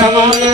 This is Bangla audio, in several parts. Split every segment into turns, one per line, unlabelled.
amor.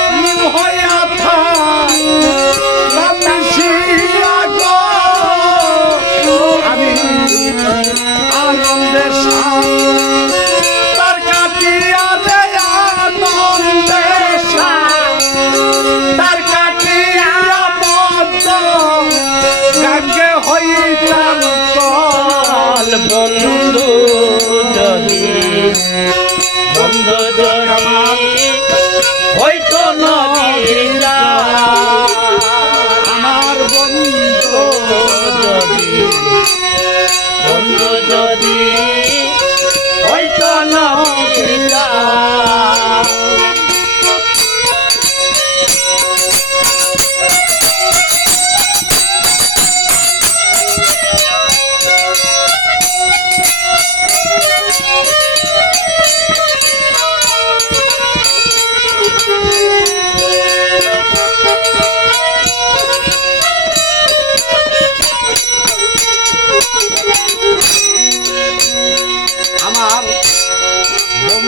Jodhati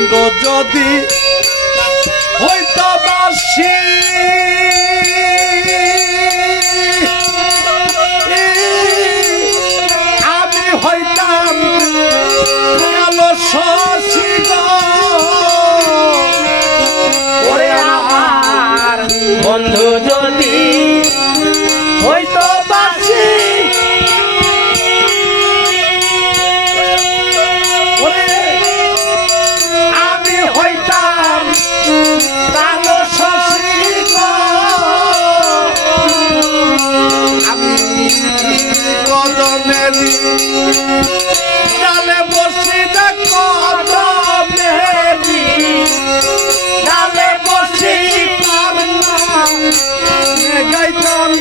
বন্ধ যদি হইতবাসী। আমি হইতাম কালো শশী ওরে
আমার বন্ধু
ডালে বসিদ কত মেহেদি ডালে বসি গাইতাম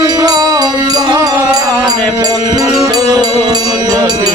গলে
বন্ধু যদি।